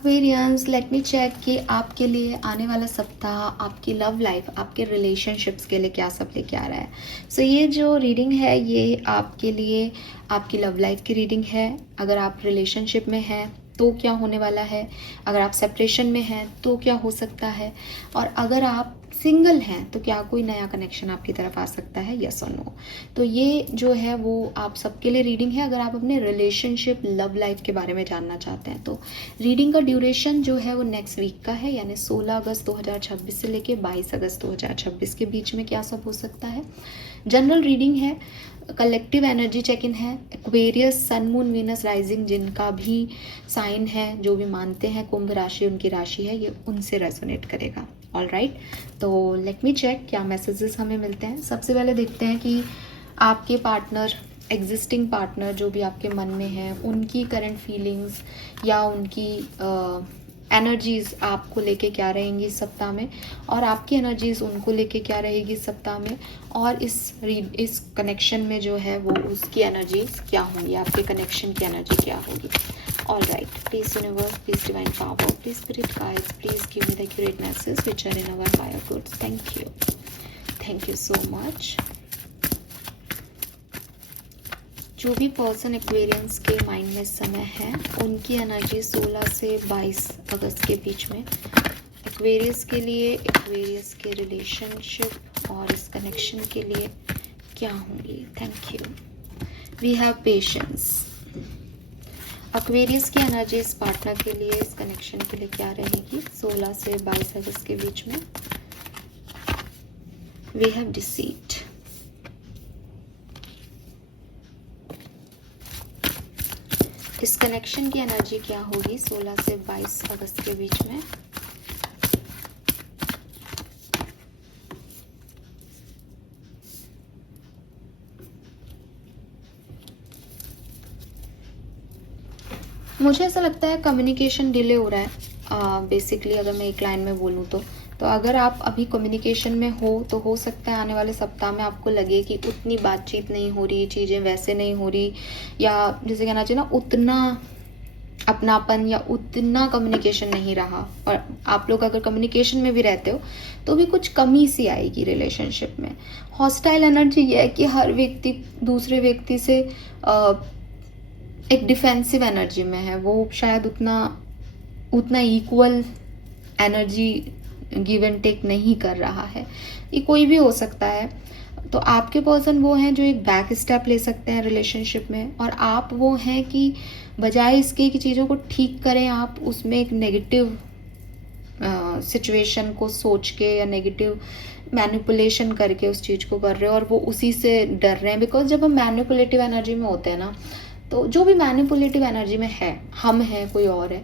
Aquarians, late me check कि आपके लिए आने वाला सप्ताह आपकी लव लाइफ, आपके रिलेशनशिप्स के लिए क्या सब लेके आ रहा है। सो ये जो रीडिंग है ये आपके लिए आपकी लव लाइफ की रीडिंग है। अगर आप रिलेशनशिप में हैं तो क्या होने वाला है, अगर आप सेपरेशन में हैं तो क्या हो सकता है, और अगर आप सिंगल हैं तो क्या कोई नया कनेक्शन आपकी तरफ आ सकता है, यस और नो। तो ये जो है वो आप सबके लिए रीडिंग है। अगर आप अपने रिलेशनशिप लव लाइफ के बारे में जानना चाहते हैं तो रीडिंग का ड्यूरेशन जो है वो नेक्स्ट वीक का है, यानी 16 अगस्त 2026 से लेके 22 अगस्त 2026 के बीच में क्या सब हो सकता है। जनरल रीडिंग है, कलेक्टिव एनर्जी चेक इन है। एक्वेरियस, सन, मून, वीनस, राइजिंग जिनका भी साइन है, जो भी मानते हैं कुंभ राशि उनकी राशि है, ये उनसे रेजोनेट करेगा। ऑल राइट, तो लेट मी चेक क्या मैसेजेस हमें मिलते हैं। सबसे पहले देखते हैं कि आपके पार्टनर, एग्जिस्टिंग पार्टनर जो भी आपके मन में है, उनकी करंट फीलिंग्स या उनकी एनर्जीज़ आपको लेके क्या रहेंगी इस सप्ताह में, और आपकी एनर्जीज़ उनको लेके क्या रहेगी इस सप्ताह में, और इस कनेक्शन में जो है वो उसकी एनर्जीज क्या होंगी, आपके कनेक्शन की एनर्जी क्या होगी। All right, please universe, please divine power, please spirit guides, please give me the accurate message which are in our higher goods. Thank you so much. जो भी पर्सन एक्वेरियंस के mind में इस समय है, उनकी एनर्जी 16 से 22 अगस्त के बीच में एक्वेरियस के लिए, एक्वेरियस के रिलेशनशिप और इस कनेक्शन के लिए क्या होंगी। Thank you. We have patience. Aquarius की एनर्जी इस पार्टनर के लिए, इस कनेक्शन के लिए क्या रहेगी 16 से 22 अगस्त के बीच में। We have deceit. इस कनेक्शन की एनर्जी क्या होगी 16 से 22 अगस्त के बीच में। मुझे ऐसा लगता है कम्युनिकेशन डिले हो रहा है बेसिकली, अगर मैं एक लाइन में बोलूँ तो अगर आप अभी कम्युनिकेशन में हो तो हो सकता है आने वाले सप्ताह में आपको लगे कि उतनी बातचीत नहीं हो रही, चीज़ें वैसे नहीं हो रही, या जैसे कहना चाहिए ना उतना अपनापन या उतना कम्युनिकेशन नहीं रहा। और आप लोग अगर कम्युनिकेशन में भी रहते हो तो भी कुछ कमी सी आएगी रिलेशनशिप में। हॉस्टाइल एनर्जी ये है कि हर व्यक्ति दूसरे व्यक्ति से एक डिफेंसिव एनर्जी में है, वो शायद उतना equal energy give and take नहीं कर रहा है। ये कोई भी हो सकता है। तो आपके पर्सन वो हैं जो एक बैक स्टेप ले सकते हैं रिलेशनशिप में, और आप वो हैं कि बजाय इसके कि चीज़ों को ठीक करें, आप उसमें एक नेगेटिव सिचुएशन को सोच के या नेगेटिव मैनिपुलेशन करके उस चीज़ को कर रहे हो, और वो उसी से डर रहे हैं। बिकॉज जब हम मैनिपुलेटिव एनर्जी में होते हैं ना, तो जो भी मैनिपुलेटिव एनर्जी में है, हम हैं कोई और है,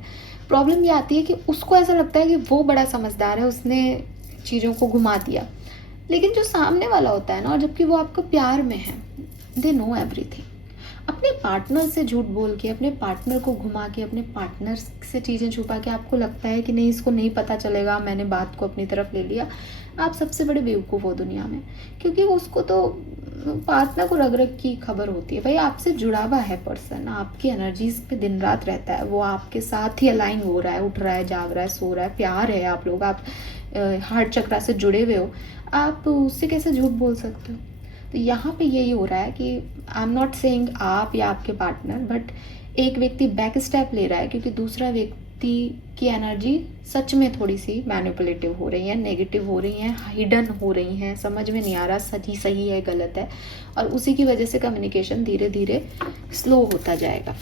प्रॉब्लम ये आती है कि उसको ऐसा लगता है कि वो बड़ा समझदार है, उसने चीज़ों को घुमा दिया। लेकिन जो सामने वाला होता है ना, और जबकि वो आपको प्यार में है, दे नो एवरीथिंग। अपने पार्टनर से झूठ बोल के, अपने पार्टनर को घुमा के, अपने पार्टनर से चीज़ें छुपा के आपको लगता है कि नहीं इसको नहीं पता चलेगा, मैंने बात को अपनी तरफ ले लिया, आप सबसे बड़े बेवकूफ़ हो दुनिया में। क्योंकि उसको तो पार्टनर को रग रग की खबर होती है। भाई आपसे जुड़ा हुआ है पर्सन, आपकी एनर्जीज पे दिन रात रहता है, वो आपके साथ ही अलाइन हो रहा है, उठ रहा है, जाग रहा है, सो रहा है, प्यार है, आप लोग आप हार्ट चक्रा से जुड़े हुए हो, आप उससे कैसे झूठ बोल सकते हो। तो यहाँ पे यही हो रहा है कि आई एम नॉट सेइंग आप या आपके पार्टनर, बट एक व्यक्ति बैक स्टेप ले रहा है क्योंकि दूसरा व्यक्ति की एनर्जी सच में थोड़ी सी मैनिपुलेटिव हो रही है, नेगेटिव हो रही है, हिडन हो रही हैं, समझ में नहीं आ रहा सही है गलत है, और उसी की वजह से कम्युनिकेशन धीरे धीरे स्लो होता जाएगा।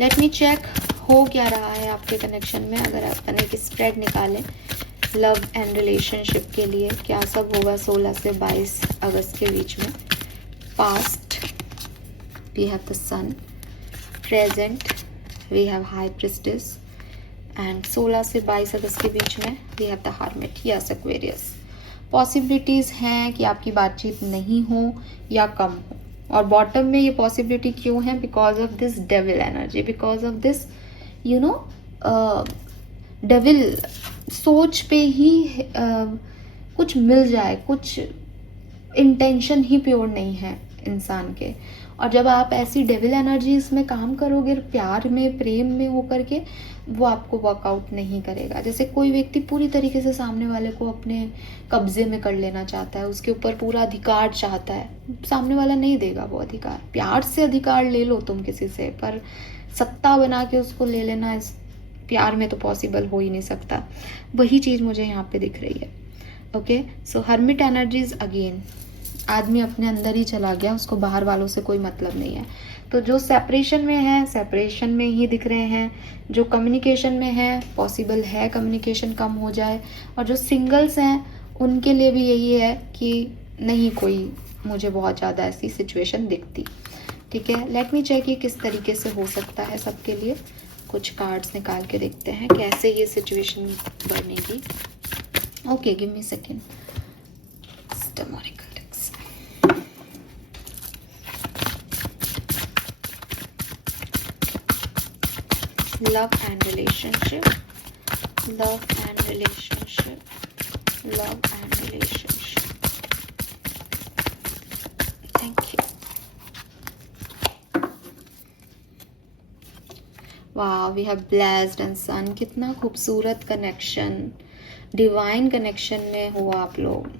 लेट मी चेक हो क्या रहा है आपके कनेक्शन में। अगर अपन एक स्प्रेड निकालें लव एंड रिलेशनशिप के लिए, क्या सब होगा 16 से 22 अगस्त के बीच में। Past, we have the sun. Present, we have high priestess. And 16 से 22 अगस्त के बीच में we have the hermit. Yes Aquarius, possibilities हैं कि आपकी बातचीत नहीं हो या कम हो, और बॉटम में ये पॉसिबिलिटी क्यों है, because of this devil energy, because of this you know devil सोच पे ही कुछ मिल जाए, कुछ इंटेंशन ही प्योर नहीं है इंसान के, और जब आप ऐसी डेविल एनर्जीज में काम करोगे प्यार में प्रेम में होकर के, वो आपको वर्कआउट नहीं करेगा। जैसे कोई व्यक्ति पूरी तरीके से सामने वाले को अपने कब्जे में कर लेना चाहता है, उसके ऊपर पूरा अधिकार चाहता है, सामने वाला नहीं देगा वो अधिकार। प्यार से अधिकार ले लो तुम किसी से, पर सत्ता बना के उसको ले लेना इस प्यार में तो पॉसिबल हो ही नहीं सकता। वही चीज़ मुझे यहाँ पे दिख रही है। ओके, सो हर्मिट एनर्जीज अगेन, आदमी अपने अंदर ही चला गया, उसको बाहर वालों से कोई मतलब नहीं है। तो जो सेपरेशन में है, सेपरेशन में ही दिख रहे हैं। जो कम्युनिकेशन में है, पॉसिबल है कम्युनिकेशन कम हो जाए। और जो सिंगल्स हैं उनके लिए भी यही है कि नहीं कोई मुझे बहुत ज़्यादा ऐसी सिचुएशन दिखती। ठीक है, लेट मी चेक ये किस तरीके से हो सकता है सबके लिए। कुछ कार्ड्स निकाल के देखते हैं कैसे ये सिचुएशन बनेगी। Okay, give me second. Love and relationship, love and relationship, love and relationship. Thank you. Wow, we have blessed and sun. कितना खूबसूरत कनेक्शन, डिवाइन कनेक्शन में हो आप लोग।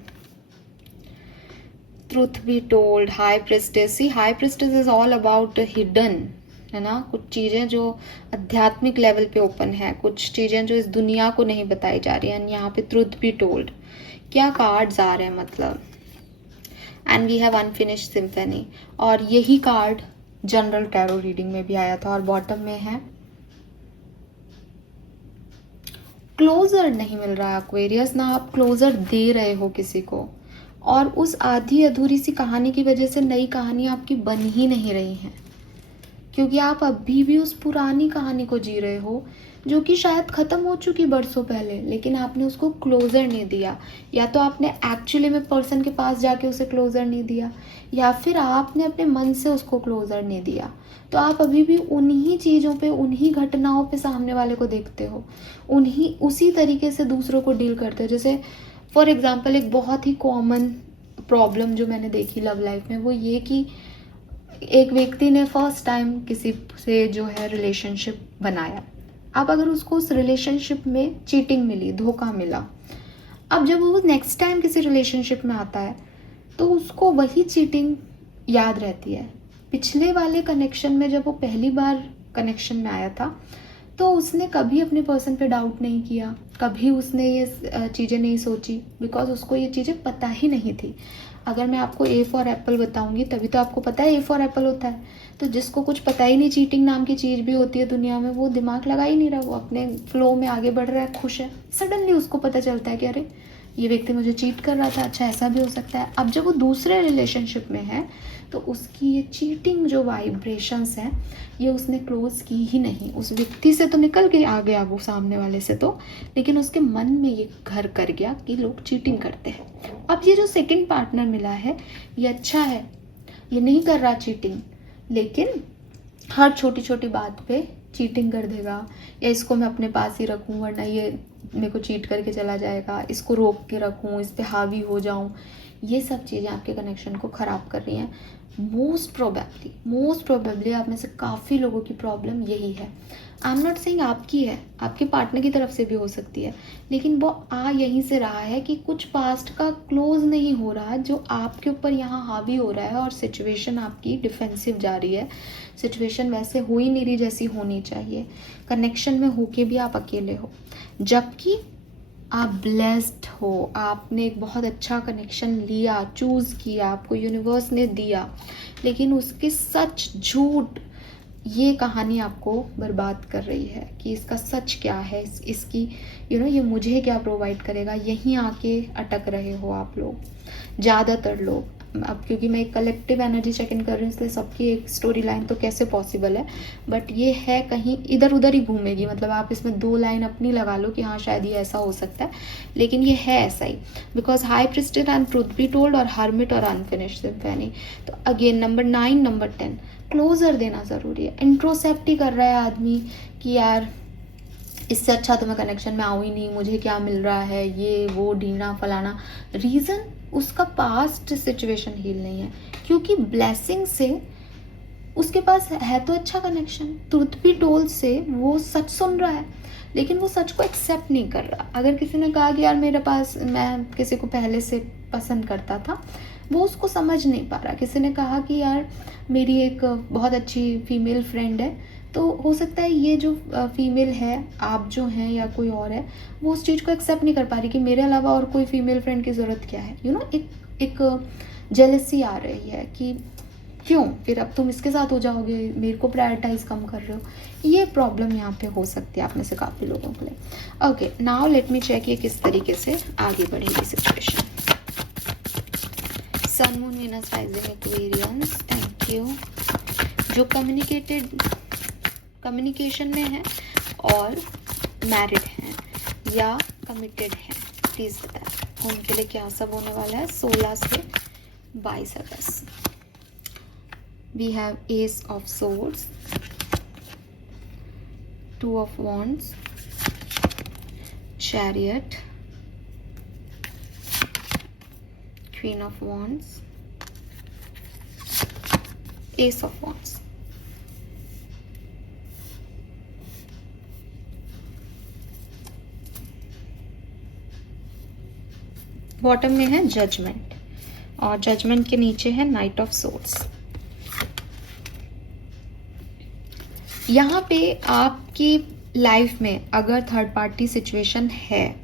Truth be told, high priestess. See, high priestess is all about hidden, है ना। कुछ चीज़ें जो आध्यात्मिक लेवल पे ओपन है, कुछ चीज़ें जो इस दुनिया को नहीं बताई जा रही हैं। यहाँ पे ट्रुथ बी टोल्ड, क्या कार्ड्स आ रहे हैं मतलब। And we have unfinished symphony, और यही कार्ड जनरल टैरो रीडिंग में भी आया था। और बॉटम में है क्लोजर नहीं मिल रहा एक्वेरियस, ना आप क्लोजर दे रहे हो किसी को, और उस आधी अधूरी सी कहानी की वजह से नई कहानी आपकी बन ही नहीं रही है, क्योंकि आप अभी भी उस पुरानी कहानी को जी रहे हो जो कि शायद ख़त्म हो चुकी बरसों पहले, लेकिन आपने उसको क्लोज़र नहीं दिया। या तो आपने एक्चुअली में पर्सन के पास जाके उसे क्लोज़र नहीं दिया, या फिर आपने अपने मन से उसको क्लोज़र नहीं दिया। तो आप अभी भी उन्हीं चीज़ों पे, उन्हीं घटनाओं पे सामने वाले को देखते हो, उसी तरीके से दूसरों को डील करते हो। जैसे फॉर एग्जाम्पल एक बहुत ही कॉमन प्रॉब्लम जो मैंने देखी लव लाइफ में, वो ये कि एक व्यक्ति ने फर्स्ट टाइम किसी से जो है रिलेशनशिप बनाया। अब अगर उसको उस रिलेशनशिप में चीटिंग मिली, धोखा मिला, अब जब वो नेक्स्ट टाइम किसी रिलेशनशिप में आता है तो उसको वही चीटिंग याद रहती है। पिछले वाले कनेक्शन में जब वो पहली बार कनेक्शन में आया था तो उसने कभी अपने पर्सन पे डाउट नहीं किया, कभी उसने ये चीज़ें नहीं सोची, बिकॉज उसको ये चीज़ें पता ही नहीं थी। अगर मैं आपको ए फॉर एप्पल बताऊंगी तभी तो आपको पता है ए फॉर एप्पल होता है। तो जिसको कुछ पता ही नहीं चीटिंग नाम की चीज़ भी होती है दुनिया में, वो दिमाग लगा ही नहीं रहा, वो अपने फ्लो में आगे बढ़ रहा है, खुश है। सडनली उसको पता चलता है कि अरे ये व्यक्ति मुझे चीट कर रहा था, अच्छा ऐसा भी हो सकता है। अब जब वो दूसरे रिलेशनशिप में है तो उसकी ये चीटिंग जो वाइब्रेशंस हैं ये उसने क्लोज की ही नहीं। उस व्यक्ति से तो निकल के आ गया वो सामने वाले से तो, लेकिन उसके मन में ये घर कर गया कि लोग चीटिंग करते हैं। अब ये जो सेकंड पार्टनर मिला है ये अच्छा है, ये नहीं कर रहा चीटिंग, लेकिन हर छोटी छोटी बात पे चीटिंग कर देगा, या इसको मैं अपने पास ही रखूँ वरना ये मेरे को चीट करके चला जाएगा, इसको रोक के रखूँ, इस पे हावी हो जाऊँ। ये सब चीज़ें आपके कनेक्शन को ख़राब कर रही हैं। मोस्ट प्रोबेबली आप में से काफ़ी लोगों की प्रॉब्लम यही है। आई एम नॉट सेइंग आपकी है, आपके पार्टनर की तरफ से भी हो सकती है, लेकिन वो यहीं से रहा है कि कुछ पास्ट का क्लोज नहीं हो रहा जो आपके ऊपर यहाँ हावी हो रहा है, और सिचुएशन आपकी डिफेंसिव जा रही है। सिचुएशन वैसे हो ही नहीं रही जैसी होनी चाहिए। कनेक्शन में होके भी आप अकेले हो, जबकि आप ब्लेस्ड हो, आपने एक बहुत अच्छा कनेक्शन लिया, चूज़ किया, आपको यूनिवर्स ने दिया, लेकिन उसके सच झूठ ये कहानी आपको बर्बाद कर रही है कि इसका सच क्या है, इसकी ये मुझे क्या प्रोवाइड करेगा। यहीं आके अटक रहे हो आप लोग, ज़्यादातर लोग। अब क्योंकि मैं एक कलेक्टिव एनर्जी चेक इन कर रही हूँ इसलिए सबकी एक स्टोरी लाइन तो कैसे पॉसिबल है, बट ये है कहीं इधर उधर ही घूमेगी। मतलब आप इसमें 2 लाइन अपनी लगा लो कि हाँ शायद ये ऐसा हो सकता है, लेकिन ये है ऐसा ही, because high priestess and truth be told और हर्मिट और अनफिनिश्ड सिम्फनी। तो अगेन नंबर 9 नंबर 10 क्लोजर देना ज़रूरी है। इंट्रोसेप्ट ही कर रहा है आदमी कि यार इससे अच्छा तो मैं कनेक्शन में आऊँ ही नहीं, मुझे क्या मिल रहा है, ये वो ढीना फलाना। रीज़न उसका पास्ट सिचुएशन हील नहीं है, क्योंकि ब्लेसिंग से उसके पास है तो अच्छा कनेक्शन, ट्रुथ बी टोल्ड से वो सच सुन रहा है, लेकिन वो सच को एक्सेप्ट नहीं कर रहा। अगर किसी ने कहा कि यार मेरे पास, मैं किसी को पहले से पसंद करता था, वो उसको समझ नहीं पा रहा। किसी ने कहा कि यार मेरी एक बहुत अच्छी फीमेल फ्रेंड है, तो हो सकता है ये जो फीमेल है, आप जो हैं या कोई और है, वो उस चीज़ को एक्सेप्ट नहीं कर पा रही कि मेरे अलावा और कोई फीमेल फ्रेंड की ज़रूरत क्या है। एक जेलसी आ रही है कि क्यों फिर अब तुम इसके साथ हो जाओगे, मेरे को प्रायोरिटाइज कम कर रहे हो। ये प्रॉब्लम यहाँ पे हो सकती है आप में से काफ़ी लोगों के लिए। Okay, now let me check ये किस तरीके से आगे बढ़ेगी situation. Sun moon Venus rising Aquarians, thank you. जो कम्युनिकेशन में है और मैरिड हैं या कमिटेड हैं, प्लीज़ बताएं उनके लिए क्या सब होने वाला है 16 से 22 अगस्त। We have Ace of Swords, Two of Wands, Chariot, Queen of Wands, Ace of Wands. Bottom में है जजमेंट और जजमेंट के नीचे है नाइट ऑफ सोर्ड्स। यहाँ पे आपकी लाइफ में अगर थर्ड पार्टी सिचुएशन है,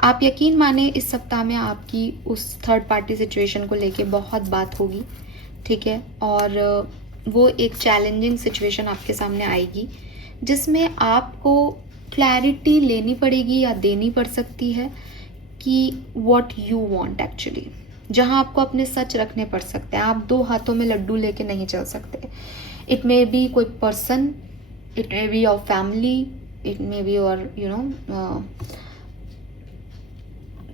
आप यकीन माने इस सप्ताह में आपकी उस थर्ड पार्टी सिचुएशन को लेके बहुत बात होगी, ठीक है। और वो एक चैलेंजिंग सिचुएशन आपके सामने आएगी जिसमें आपको क्लैरिटी लेनी पड़ेगी या देनी पड़ सकती है कि व्हाट यू वांट एक्चुअली, जहां आपको अपने सच रखने पड़ सकते हैं। आप दो हाथों में लड्डू लेके नहीं चल सकते। इट मे बी कोई person, it may be your family, it may be your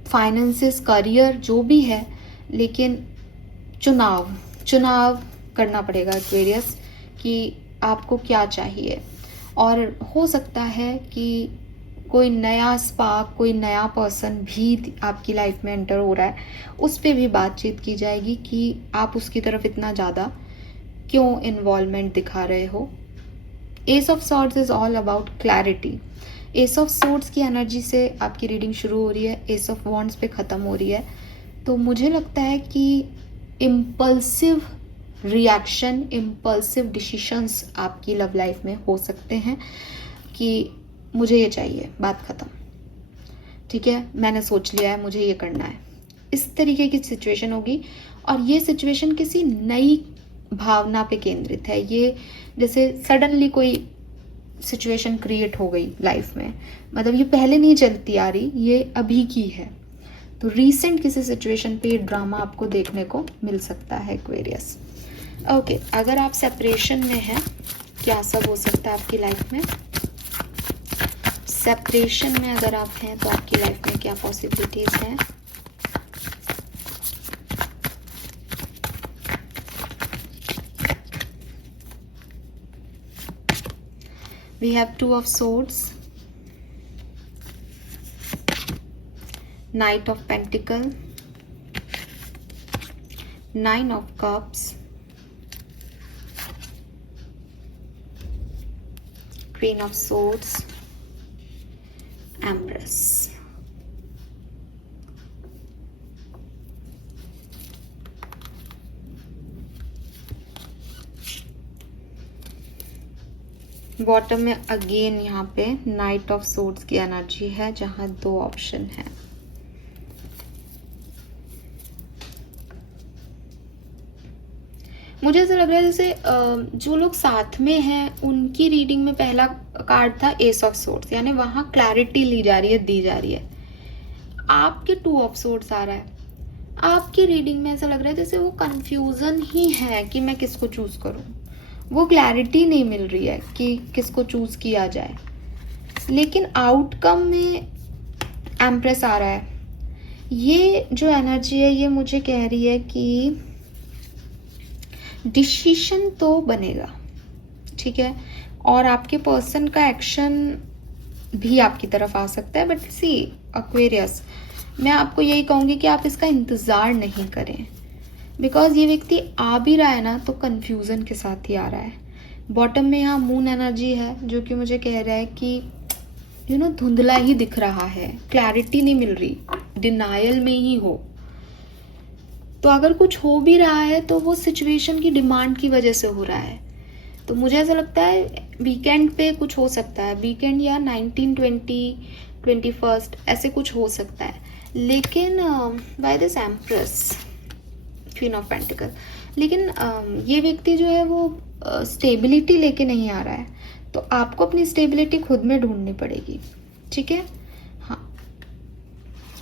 finances, career, जो भी है, लेकिन चुनाव करना पड़ेगा एक्वेरियस कि आपको क्या चाहिए। और हो सकता है कि कोई नया स्पार्क, कोई नया पर्सन भी आपकी लाइफ में एंटर हो रहा है, उस पर भी बातचीत की जाएगी कि आप उसकी तरफ इतना ज़्यादा क्यों इन्वॉल्वमेंट दिखा रहे हो। S of swords is all about clarity. S of swords की एनर्जी से आपकी रीडिंग शुरू हो रही है, एस ऑफ वॉन्ड्स पे ख़त्म हो रही है। तो मुझे लगता है कि इम्पल्सिव रिएक्शन, इम्पल्सिव डिसीशंस आपकी लव लाइफ में हो सकते हैं कि मुझे ये चाहिए, बात ख़त्म, ठीक है, मैंने सोच लिया है, मुझे ये करना है। इस तरीके की सिचुएशन होगी और ये सिचुएशन किसी नई भावना पे केंद्रित है। ये जैसे सडनली कोई सिचुएशन क्रिएट हो गई लाइफ में, मतलब ये पहले नहीं चलती आ रही, ये अभी की है। तो रीसेंट किसी सिचुएशन पे ड्रामा आपको देखने को मिल सकता है एक्वेरियस। ओके, अगर आप सेपरेशन में हैं, क्या सब हो सकता है आपकी लाइफ में। सेपरेशन में अगर आप हैं तो आपकी लाइफ में क्या पॉसिबिलिटीज हैं। We have Two of Swords, Knight of Pentacles, Nine of Cups, Queen of Swords, Empress. Bottom में अगेन यहाँ पे नाइट ऑफ सोर्ड्स की एनर्जी है, जहां दो ऑप्शन है। मुझे ऐसा लग रहा है जैसे जो लोग साथ में हैं उनकी रीडिंग में पहला कार्ड था एस ऑफ सोर्ड्स, यानी वहां क्लैरिटी ली जा रही है, दी जा रही है। आपके टू ऑफ सोर्ड्स आ रहा है। आपकी रीडिंग में ऐसा लग रहा है जैसे वो कंफ्यूजन ही है कि मैं किसको चूज करूं, वो क्लैरिटी नहीं मिल रही है कि किसको चूज किया जाए। लेकिन आउटकम में एम्प्रेस आ रहा है। ये जो एनर्जी है ये मुझे कह रही है कि डिसीजन तो बनेगा, ठीक है, और आपके पर्सन का एक्शन भी आपकी तरफ आ सकता है। बट सी एक्वेरियस, मैं आपको यही कहूंगी कि आप इसका इंतजार नहीं करें। बिकॉज ये व्यक्ति आ भी रहा है ना तो कंफ्यूजन के साथ ही आ रहा है। बॉटम में यहाँ मून एनर्जी है जो कि मुझे कह रहा है कि धुंधला ही दिख रहा है, क्लैरिटी नहीं मिल रही, डिनायल में ही हो। तो अगर कुछ हो भी रहा है तो वो सिचुएशन की डिमांड की वजह से हो रहा है। तो मुझे ऐसा लगता है वीकेंड पे कुछ हो सकता है, वीकेंड या 19, 20, 21 ऐसे कुछ हो सकता है। लेकिन by this empress, queen of pentacles, लेकिन ये व्यक्ति जो है वो स्टेबिलिटी लेके नहीं आ रहा है। तो आपको अपनी स्टेबिलिटी खुद में ढूंढनी पड़ेगी, ठीक है। हाँ,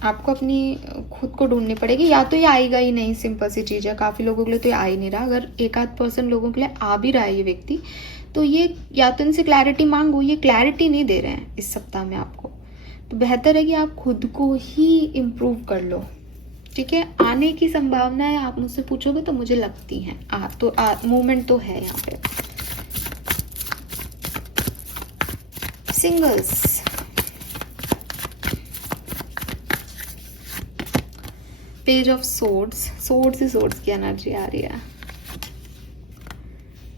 आपको अपनी खुद को ढूंढनी पड़ेगी, या तो ये आएगा ही नहीं, सिंपल सी चीज़ है। काफ़ी लोगों के लिए तो ये आ ही नहीं रहा। अगर 1-8% लोगों के लिए आ भी रहा है ये व्यक्ति, तो ये या तो इनसे क्लैरिटी मांगो, ये क्लैरिटी नहीं दे रहे हैं इस सप्ताह में आपको। तो बेहतर है कि आप खुद को ही इम्प्रूव कर लो, ठीक है। आने की संभावनाएं आप मुझसे पूछोगे तो मुझे लगती हैं मूवमेंट तो है यहाँ पे। Singles, page of swords he swords की एनर्जी आ रही है।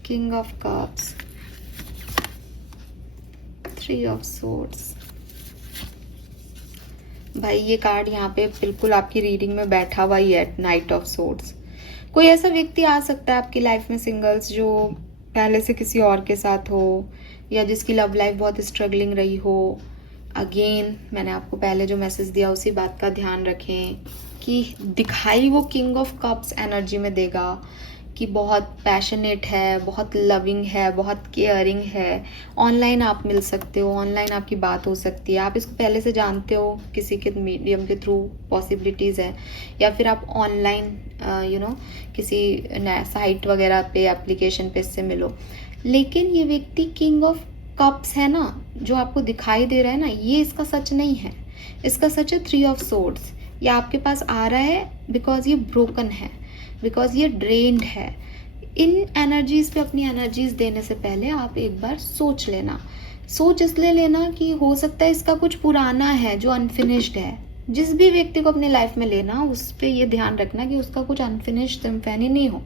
King of cups, 3 of swords. भाई ये कार्ड यहाँ पे बिल्कुल आपकी रीडिंग में बैठा हुआ ही है, नाइट ऑफ सोर्ड्स। कोई ऐसा व्यक्ति आ सकता है आपकी लाइफ में सिंगल्स जो पहले से किसी और के साथ हो, या जिसकी लव लाइफ बहुत स्ट्रगलिंग रही हो। अगेन मैंने आपको पहले जो मैसेज दिया उसी बात का ध्यान रखें कि दिखाई वो किंग ऑफ कप्स एनर्जी में देगा कि बहुत पैशनेट है, बहुत लविंग है, बहुत केयरिंग है। ऑनलाइन आप मिल सकते हो, ऑनलाइन आपकी बात हो सकती है, आप इसको पहले से जानते हो, किसी के मीडियम के थ्रू पॉसिबिलिटीज़ है, या फिर आप ऑनलाइन किसी साइट वगैरह पे, एप्लीकेशन पे इससे मिलो। लेकिन ये व्यक्ति किंग ऑफ कप्स है ना, जो आपको दिखाई दे रहा है ना, ये इसका सच नहीं है। इसका सच है 3 ऑफ सोर्ड्स। ये आपके पास आ रहा है बिकॉज ये ब्रोकन है, बिकॉज ये ड्रेन्ड है। इन एनर्जीज पे अपनी एनर्जीज देने से पहले आप एक बार सोच लेना। सोच इसलिए लेना कि हो सकता है इसका कुछ पुराना है जो अनफिनिश्ड है। जिस भी व्यक्ति को अपनी लाइफ में लेना, उस पर ये ध्यान रखना कि उसका कुछ अनफिनिश्ड सिम्फनी नहीं हो,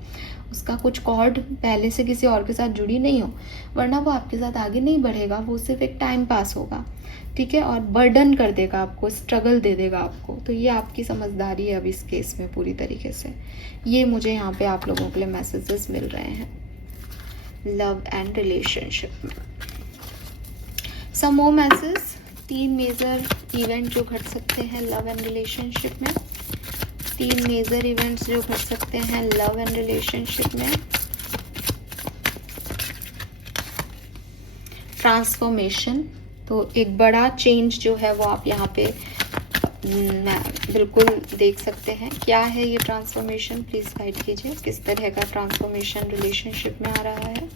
उसका कुछ कॉर्ड पहले से किसी और के साथ जुड़ी नहीं हो, वरना वो आपके साथ आगे नहीं बढ़ेगा, वो सिर्फ एक टाइम पास होगा, ठीक है। और बर्डन कर देगा आपको, स्ट्रगल दे देगा आपको। तो ये आपकी समझदारी है अब इस केस में पूरी तरीके से। ये मुझे यहाँ पे आप लोगों के लिए मैसेजेस मिल रहे हैं लव एंड रिलेशनशिप में। सम मोर मैसेज, 3 मेजर इवेंट जो घट सकते हैं लव एंड रिलेशनशिप में। 3 मेजर इवेंट्स जो घट सकते हैं लव एंड रिलेशनशिप में। ट्रांसफॉर्मेशन, तो एक बड़ा चेंज जो है वो आप यहाँ पे बिल्कुल देख सकते हैं। क्या है ये ट्रांसफॉर्मेशन, प्लीज गाइड कीजिए, किस तरह का ट्रांसफॉर्मेशन रिलेशनशिप में आ रहा है।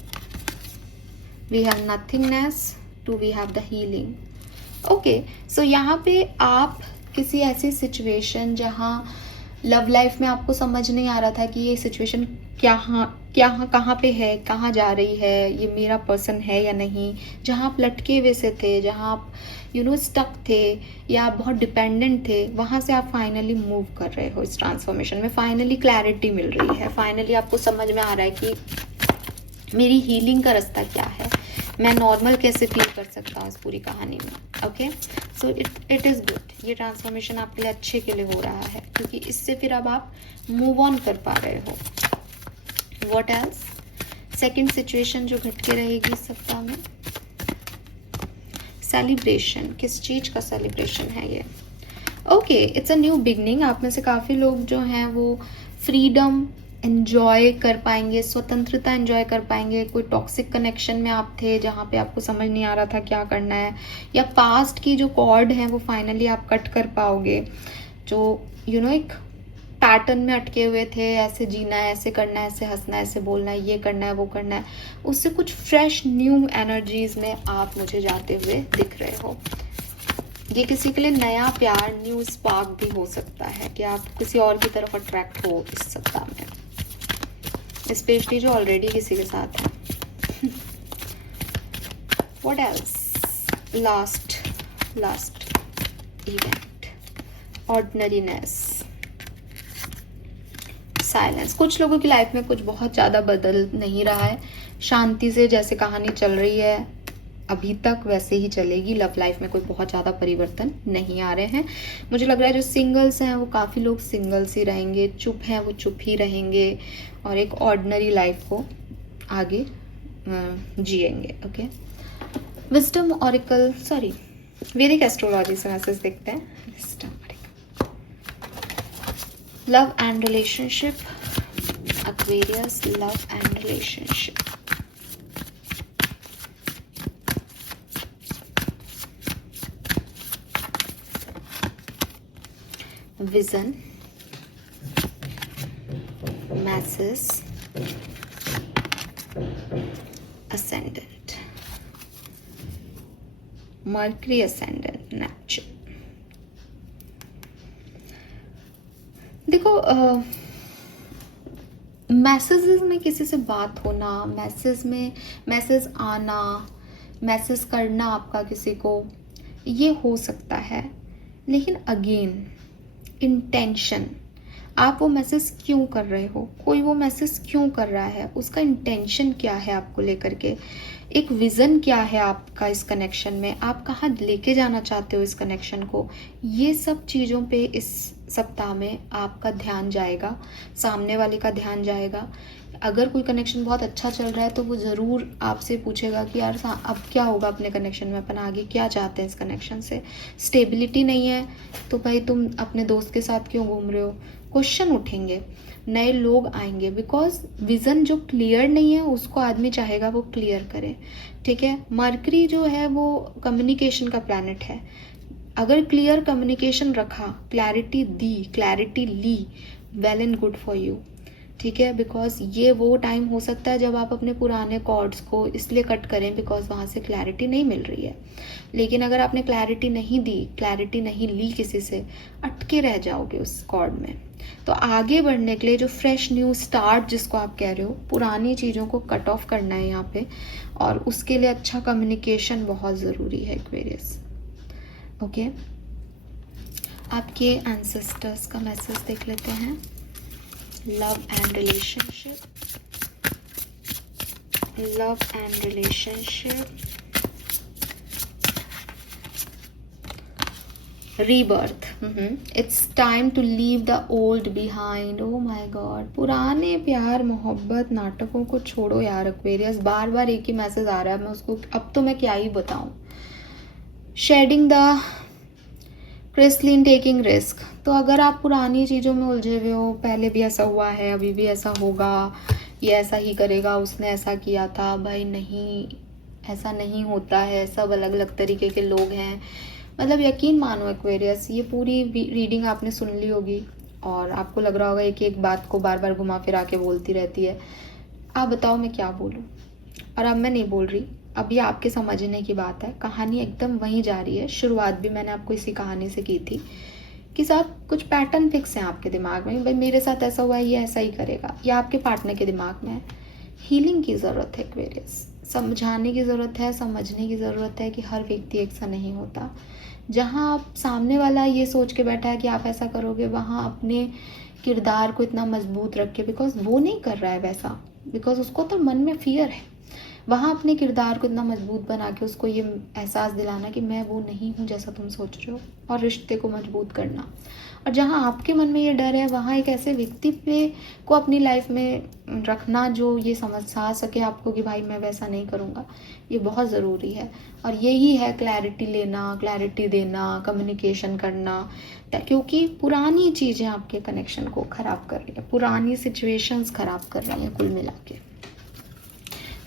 We have nothingness to we have the healing. Okay, so यहाँ पे आप किसी ऐसी सिचुएशन जहाँ लव लाइफ में आपको समझ नहीं आ रहा था कि ये सिचुएशन कहाँ पे है, कहाँ जा रही है, ये मेरा पर्सन है या नहीं, जहाँ आप लटके हुए से थे, जहाँ आप स्टक थे या आप बहुत डिपेंडेंट थे, वहाँ से आप फाइनली मूव कर रहे हो। इस ट्रांसफॉर्मेशन में फाइनली क्लैरिटी मिल रही है, फाइनली आपको समझ में आ रहा है कि मेरी हीलिंग का रास्ता क्या है, मैं नॉर्मल कैसे फील कर सकता हूँ इस पूरी कहानी में। Okay, so it is good. ये ट्रांसफॉर्मेशन आपके लिए अच्छे के लिए हो रहा है, क्योंकि इससे फिर अब आप मूव ऑन कर पा रहे हो। व्हाट एल्स, सेकंड सिचुएशन जो घट के रहेगी इस सप्ताह में, सेलिब्रेशन। किस चीज का सेलिब्रेशन है ये? Okay, it's a new beginning. आप में से काफ़ी लोग जो हैं वो फ्रीडम एंजॉय कर पाएंगे, स्वतंत्रता एंजॉय कर पाएंगे। कोई टॉक्सिक कनेक्शन में आप थे जहाँ पे आपको समझ नहीं आ रहा था क्या करना है, या पास्ट की जो कॉर्ड है वो फाइनली आप कट कर पाओगे। जो एक पैटर्न में अटके हुए थे, ऐसे जीना है, ऐसे करना है, ऐसे हंसना है, ऐसे बोलना है, ये करना है, वो करना है, उससे कुछ फ्रेश न्यू एनर्जीज में आप मुझे जाते हुए दिख रहे हो। ये किसी के लिए नया प्यार, न्यू स्पार्क भी हो सकता है कि आप किसी और की तरफ अट्रैक्ट हो इस सप्ताह में, स्पेशली जो ऑलरेडी किसी के साथ है। What else, last event, ordinariness, silence, कुछ लोगों की लाइफ में कुछ बहुत ज़्यादा बदल नहीं रहा है, शांति से जैसे कहानी चल रही है अभी तक वैसे ही चलेगी। लव लाइफ में कोई बहुत ज़्यादा परिवर्तन नहीं आ रहे हैं। मुझे लग रहा है जो सिंगल्स हैं वो काफ़ी लोग सिंगल्स ही रहेंगे, चुप हैं वो चुप ही रहेंगे और एक ऑर्डिनरी लाइफ को आगे जिएंगे। ओके, विजडम ऑरिकल, सॉरी वैदिक एस्ट्रोलॉजी से मैसेज देखते हैं। Love and relationship, Aquarius, love and relationship. Vision, message, ascendant, Mercury ascendant, Neptune। देखो मैसेजेस में किसी से बात होना, मैसेज आना, मैसेज करना आपका किसी को, ये हो सकता है, लेकिन अगेन इंटेंशन, आप वो मैसेज क्यों कर रहे हो, कोई वो मैसेज क्यों कर रहा है, उसका इंटेंशन क्या है आपको लेकर के, एक विज़न क्या है आपका इस कनेक्शन में, आप कहाँ लेके जाना चाहते हो इस कनेक्शन को, ये सब चीज़ों पे इस सप्ताह में आपका ध्यान जाएगा, सामने वाले का ध्यान जाएगा। अगर कोई कनेक्शन बहुत अच्छा चल रहा है तो वो ज़रूर आपसे पूछेगा कि यार अब क्या होगा अपने कनेक्शन में, अपन आगे क्या चाहते हैं इस कनेक्शन से। स्टेबिलिटी नहीं है तो भाई तुम अपने दोस्त के साथ क्यों घूम रहे हो, क्वेश्चन उठेंगे, नए लोग आएंगे, बिकॉज विज़न जो क्लियर नहीं है उसको आदमी चाहेगा वो क्लियर करे। ठीक है, मरकरी जो है वो कम्युनिकेशन का प्लैनेट है। अगर क्लियर कम्युनिकेशन रखा, क्लैरिटी दी, क्लैरिटी ली, well and good for you. ठीक है, बिकॉज ये वो टाइम हो सकता है जब आप अपने पुराने कॉर्ड्स को इसलिए कट करें बिकॉज वहाँ से क्लैरिटी नहीं मिल रही है। लेकिन अगर आपने क्लैरिटी नहीं दी, क्लैरिटी नहीं ली किसी से, अटके रह जाओगे उस कॉर्ड में। तो आगे बढ़ने के लिए जो फ्रेश न्यू स्टार्ट जिसको आप कह रहे हो, पुरानी चीज़ों को कट ऑफ करना है यहाँ पे, और उसके लिए अच्छा कम्युनिकेशन बहुत ज़रूरी है एक्वेरियस। ओके, आपके एंसेस्टर्स का मैसेज देख लेते हैं। Love and relationship, love and relationship, rebirth, it's time to leave the old behind. Oh my God, पुराने प्यार मोहब्बत नाटकों को छोड़ो यार एक्वेरियस। बार बार एक ही मैसेज आ रहा है, मैं उसको अब तो मैं क्या ही बताऊं। Shedding the crystalline, taking risk. तो अगर आप पुरानी चीज़ों में उलझे हुए हो, पहले भी ऐसा हुआ है, अभी भी ऐसा होगा, ये ऐसा ही करेगा, उसने ऐसा किया था, भाई नहीं, ऐसा नहीं होता है, सब अलग अलग तरीके के लोग हैं। मतलब यकीन मानो एक्वेरियस, ये पूरी रीडिंग आपने सुन ली होगी और आपको लग रहा होगा एक एक बात को बार बार घुमा फिरा के बोलती रहती है। आप बताओ मैं क्या बोलूँ। और अब मैं नहीं बोल रही, अब ये आपके समझने की बात है। कहानी एकदम वहीं जा रही है, शुरुआत भी मैंने आपको इसी कहानी से की थी कि साहब कुछ पैटर्न फिक्स हैं आपके दिमाग में, भाई मेरे साथ ऐसा हुआ है, ये ऐसा ही करेगा, या आपके पार्टनर के दिमाग में है। हीलिंग की ज़रूरत है एक्वेरियस, समझाने की ज़रूरत है, समझने की ज़रूरत है कि हर व्यक्ति एक सा नहीं होता। जहाँ आप सामने वाला ये सोच के बैठा है कि आप ऐसा करोगे, वहाँ अपने किरदार को इतना मजबूत रख के, बिकॉज वो नहीं कर रहा है वैसा, बिकॉज उसको तो मन में फियर है, वहाँ अपने किरदार को इतना मजबूत बना के उसको ये एहसास दिलाना कि मैं वो नहीं हूँ जैसा तुम सोच रहे हो, और रिश्ते को मजबूत करना। और जहाँ आपके मन में ये डर है, वहाँ एक ऐसे व्यक्ति पे को अपनी लाइफ में रखना जो ये समझ सके आपको कि भाई मैं वैसा नहीं करूँगा, ये बहुत ज़रूरी है। और यही है क्लैरिटी लेना, क्लैरिटी देना, कम्युनिकेशन करना, क्योंकि पुरानी चीज़ें आपके कनेक्शन को ख़राब कर रही है, पुरानी सिचुएशंस ख़राब कर रही हैं कुल मिला के।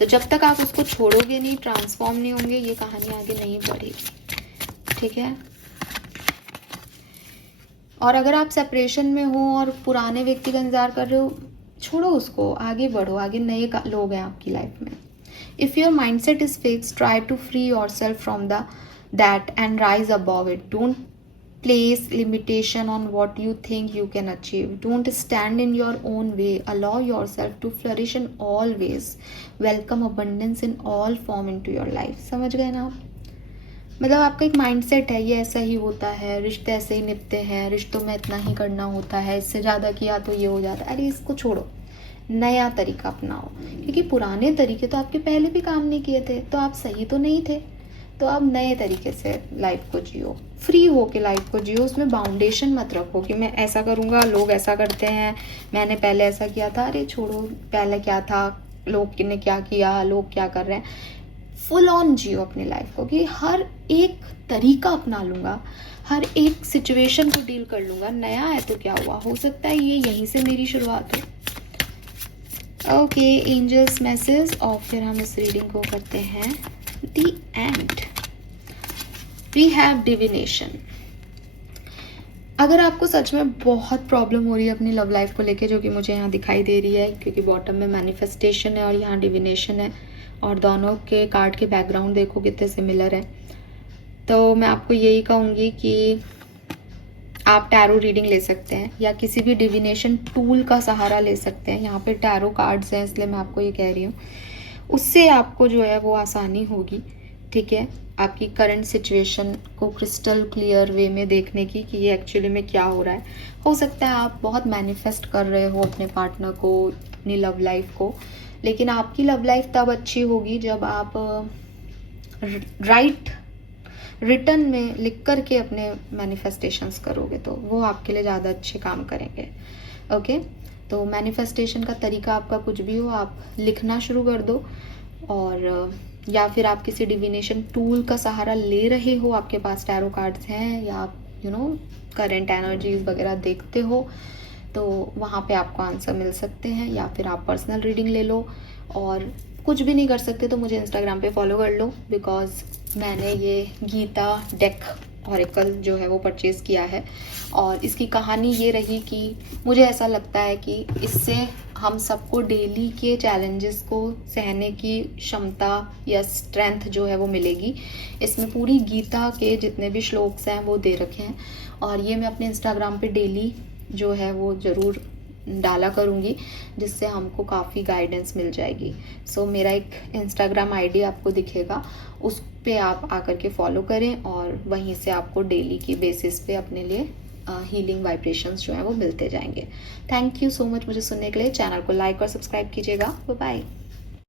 तो जब तक आप उसको छोड़ोगे नहीं, ट्रांसफॉर्म नहीं होंगे, ये कहानी आगे नहीं बढ़ेगी। ठीक है, और अगर आप सेपरेशन में हो और पुराने व्यक्ति का इंतजार कर रहे हो, छोड़ो उसको, आगे बढ़ो, आगे नए लोग हैं आपकी लाइफ में। If your mindset is fix, try to free yourself from that and rise above it. Don't place limitation on what you think you can achieve. Don't stand in your own way. Allow yourself to flourish in all ways. Welcome abundance in all form into your life. समझ गए ना आप? मतलब आपका एक mindset है, ये ऐसा ही होता है, रिश्ते ऐसे ही निभते हैं, रिश्तों में इतना ही करना होता है, इससे ज़्यादा किया तो ये हो जाता है। अरे इसको छोड़ो, नया तरीका अपनाओ, क्योंकि पुराने तरीके तो आपके पहले भी काम नहीं किए थे, तो आप सही तो नहीं थे। तो आप नए तरीके से लाइफ को जियो, फ्री हो के लाइफ को जियो। उसमें बाउंडेशन मत रखो कि मैं ऐसा करूँगा, लोग ऐसा करते हैं, मैंने पहले ऐसा किया था। अरे छोड़ो, पहले क्या था, लोग ने क्या किया, लोग क्या कर रहे हैं। फुल ऑन जियो अपनी लाइफ को, कि हर एक तरीका अपना लूँगा, हर एक सिचुएशन को डील कर लूँगा। नया है तो क्या हुआ, हो सकता है ये यहीं से मेरी शुरुआत हो। ओके, एंजल्स मैसेज, और फिर हम इस रीडिंग को करते हैं the end. We have divination. अगर आपको सच में बहुत प्रॉब्लम हो रही है अपनी लव लाइफ को लेके, जो कि मुझे यहाँ दिखाई दे रही है, क्योंकि बॉटम में मैनिफेस्टेशन है और यहाँ डिविनेशन है, और दोनों के कार्ड के बैकग्राउंड देखो कितने सिमिलर है, तो मैं आपको यही कहूँगी कि आप टैरो रीडिंग ले सकते हैं या किसी भी डिविनेशन टूल का सहारा ले सकते हैं। यहाँ पे टैरो कार्ड्स हैं, इसलिए मैं आपको ये कह रही हूँ। उससे आपको जो है वो आसानी होगी, ठीक है, आपकी करंट सिचुएशन को क्रिस्टल क्लियर वे में देखने की, कि ये एक्चुअली में क्या हो रहा है। हो सकता है आप बहुत मैनिफेस्ट कर रहे हो अपने पार्टनर को, अपनी लव लाइफ को, लेकिन आपकी लव लाइफ तब अच्छी होगी जब आप राइट रिटर्न में लिख करके अपने मैनिफेस्टेशंस करोगे, तो वो आपके लिए ज़्यादा अच्छे काम करेंगे। ओके, तो मैनिफेस्टेशन का तरीका आपका कुछ भी हो, आप लिखना शुरू कर दो, और या फिर आप किसी डिविनेशन टूल का सहारा ले रहे हो, आपके पास टैरो कार्ड्स हैं, या आप करंट एनर्जीज वगैरह देखते हो, तो वहाँ पे आपको आंसर मिल सकते हैं। या फिर आप पर्सनल रीडिंग ले लो, और कुछ भी नहीं कर सकते तो मुझे इंस्टाग्राम पे फॉलो कर लो, बिकॉज मैंने ये गीता डेक ऑरेकल जो है वो परचेज़ किया है, और इसकी कहानी ये रही कि मुझे ऐसा लगता है कि इससे हम सबको डेली के चैलेंजेस को सहने की क्षमता या स्ट्रेंथ जो है वो मिलेगी। इसमें पूरी गीता के जितने भी श्लोक्स हैं वो दे रखे हैं, और ये मैं अपने इंस्टाग्राम पे डेली जो है वो ज़रूर डाला करूँगी, जिससे हमको काफ़ी गाइडेंस मिल जाएगी। सो मेरा एक इंस्टाग्राम आईडी आपको दिखेगा, उस पे आप आकर के फॉलो करें, और वहीं से आपको डेली की बेसिस पे अपने लिए हीलिंग वाइब्रेशंस जो हैं वो मिलते जाएंगे। थैंक यू सो मच मुझे सुनने के लिए। चैनल को लाइक और सब्सक्राइब कीजिएगा। Bye bye.